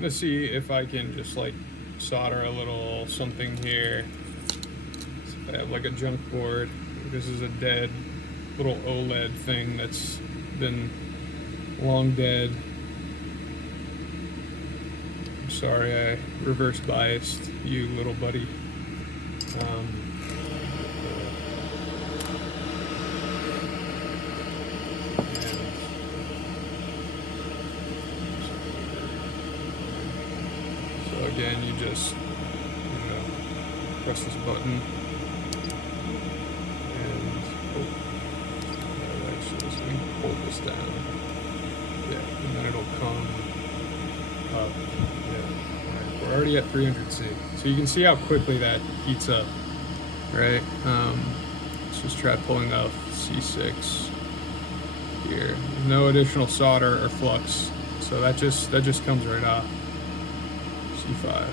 Let's see if I can just like solder a little something here. So I have like a junk board. This is a dead little OLED thing that's been long dead. I'm sorry I reverse biased you, little buddy. So again, you just press this button, and let me pull this down. Yeah, and then it'll come up. Yeah, all right, we're already at 300C, so you can see how quickly that heats up, right? Let's just try pulling off C6 here. No additional solder or flux, so that just comes right off. C5.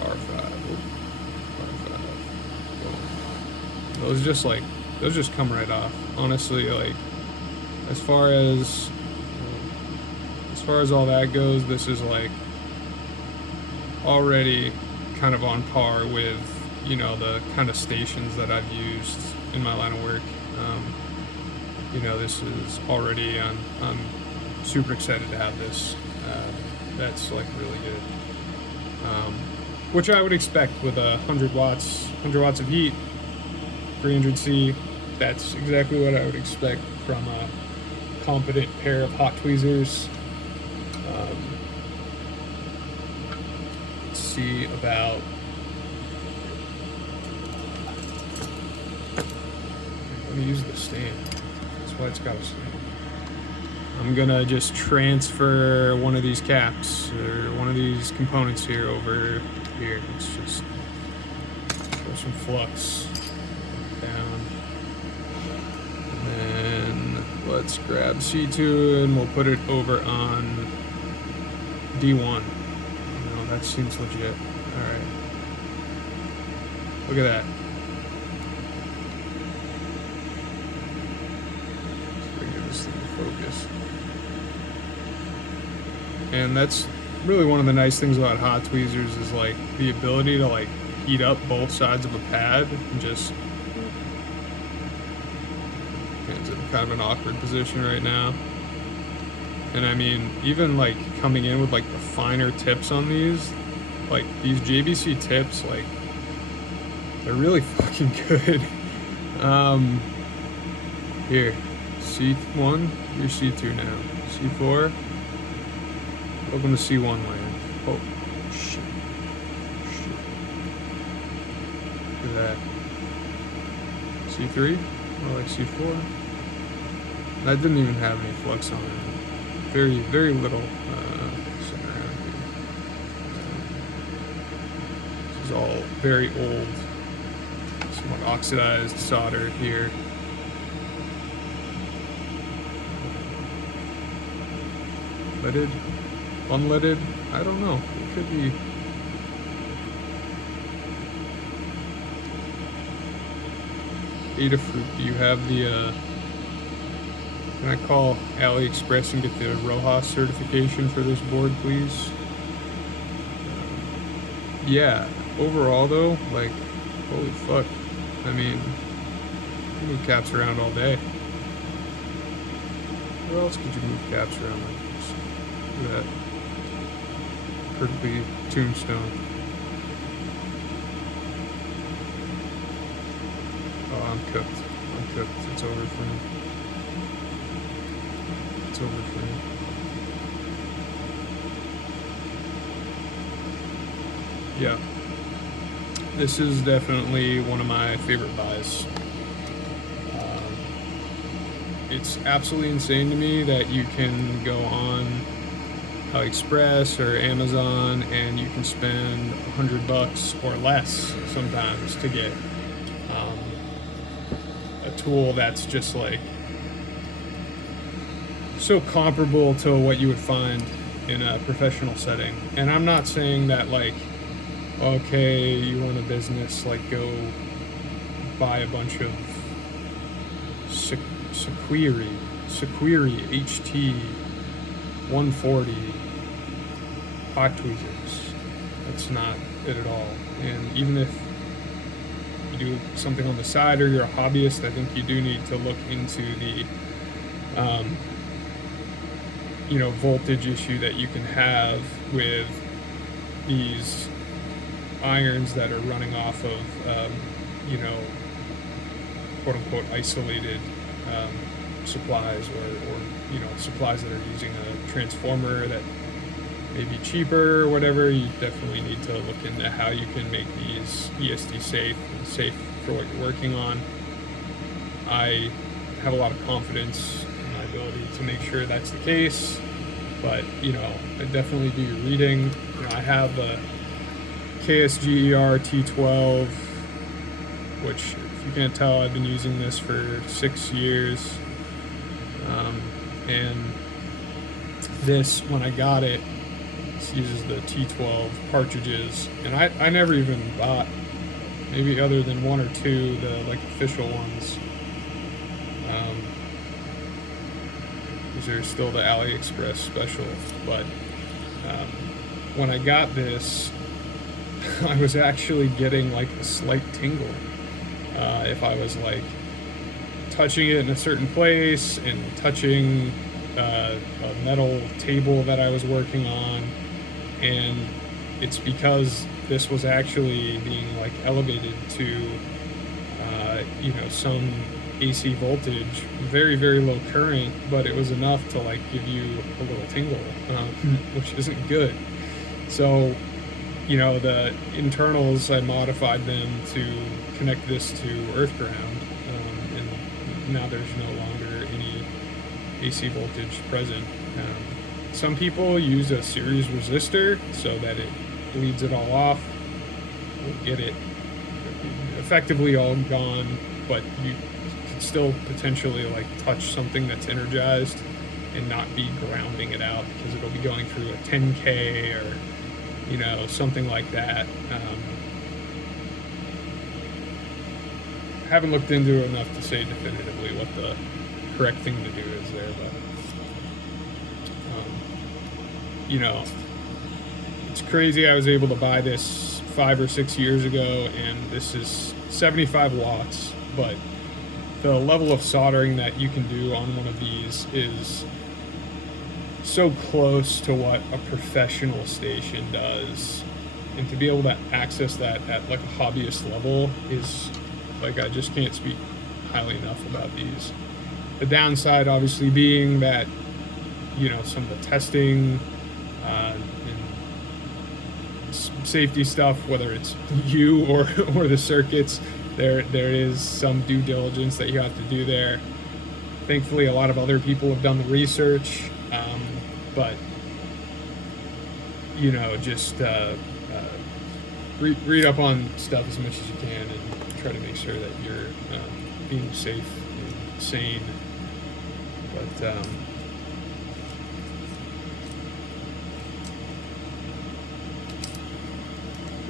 R5. R5. Boom. Those just come right off. Honestly, like as far as all that goes, this is like already kind of on par with the kind of stations that I've used in my line of work. This is already I'm super excited to have this. That's like really good. Which I would expect with 100 watts of heat, 300C. That's exactly what I would expect from a competent pair of hot tweezers. Let's see about. Let me use the stand. That's why it's got a stand. I'm gonna just transfer one of these caps or one of these components here over here. Let's just throw some flux down. And then let's grab C2 and we'll put it over on D1. That seems legit. Alright. Look at that. Let's bring this thing to focus. And that's really one of the nice things about hot tweezers is like the ability to like heat up both sides of a pad and just. It's in kind of an awkward position right now. And I mean, even like coming in with like the finer tips on these, like these JBC tips, like they're really fucking good. Here, C1, you're C2 now. C4, welcome to C1 land. Oh, shit. Look at that. C3, more like C4. That didn't even have any flux on it. Very, very little center around here. This is all very old, somewhat oxidized solder here. Leaded, unleaded, I don't know. It could be. Adafruit, do you have the can I call AliExpress and get the Rojas certification for this board, please? Yeah, overall though, like, holy fuck. I mean, you move caps around all day. Where else could you move caps around like this? Look at that. Perfectly tombstone. Oh, I'm cooked. It's over for me. It's over for me. Yeah. This is definitely one of my favorite buys. It's absolutely insane to me that you can go on AliExpress or Amazon and you can spend $100 or less sometimes to get a tool that's just like so comparable to what you would find in a professional setting. And I'm not saying that like, okay, you run a business, like go buy a bunch of Sequre HT140 140 hot tweezers. That's not it at all. And even if you do something on the side or you're a hobbyist, I think you do need to look into the voltage issue that you can have with these irons that are running off of quote unquote isolated supplies, or supplies that are using a transformer that may be cheaper or whatever. You definitely need to look into how you can make these ESD safe and safe for what you're working on. I have a lot of confidence in my ability to make sure that's the case, but I definitely do your reading. I have a Sequre HT140, which, if you can't tell, I've been using this for 6 years. And this, when I got it, this uses the T12 cartridges, and I never even bought, maybe other than one or two, the official ones. These are still the AliExpress special, but when I got this, I was actually getting a slight tingle if I was touching it in a certain place and touching a metal table that I was working on. And it's because this was actually being elevated to some AC voltage, very, very low current, but it was enough to give you a little tingle, which isn't good. So the internals, I modified them to connect this to earth ground, and now there's no longer any AC voltage present. Some people use a series resistor so that it bleeds it all off. We'll get it effectively all gone, but you could still potentially touch something that's energized and not be grounding it out, because it'll be going through a 10K or something like that. Haven't looked into it enough to say definitively what the correct thing to do is there, but it's crazy. I was able to buy this 5 or 6 years ago, and this is 75 watts, but the level of soldering that you can do on one of these is so close to what a professional station does, and to be able to access that at a hobbyist level is I just can't speak highly enough about these. The downside obviously being that some of the testing and safety stuff, whether it's you or the circuits, there is some due diligence that you have to do there. Thankfully, a lot of other people have done the research, but just read up on stuff as much as you can and try to make sure that you're being safe and sane. But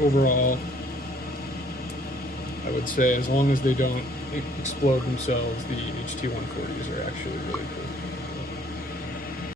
overall, I would say as long as they don't explode themselves, the HT140s are actually really cool.